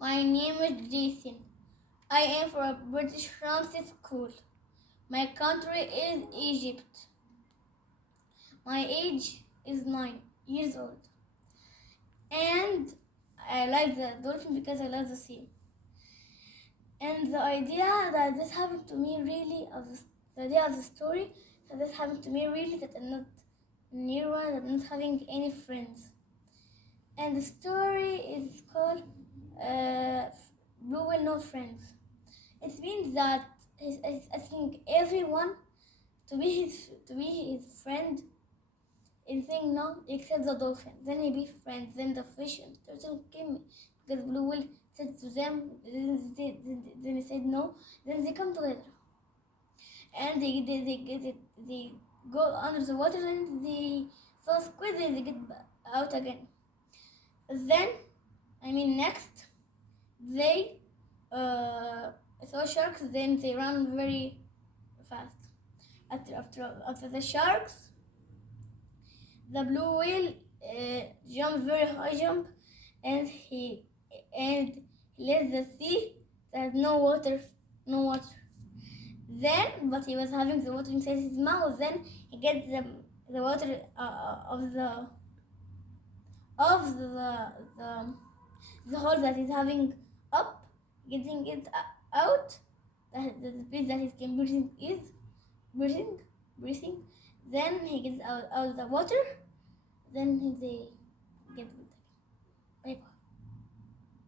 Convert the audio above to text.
My name is Jason. I am from a British Ramsey school. My country is Egypt. My age is 9 years old. And I like the dolphin because I love the sea. And the idea that this happened to me really, the idea of the story, that this happened to me really, that I'm not near one, that I'm not having any friends. And the story is called Blue Will No Friends. It means that he's asking everyone to be his friend and saying no except the dolphin. Then he be friends. Then the fish and turtle came because Blue Will said to them. Then he said no. Then they come together and they go under the water and they saw squid and they get out again. Then next they saw sharks. Then they ran very fast. After the sharks, the blue whale jumped very high jump, and he let the sea that no water. Then, but he was having the water inside his mouth. Then he gets the water of the hole that he's having up, getting it out. The space that he can breathing. Then he gets out of the water. Then they get it. Bye bye.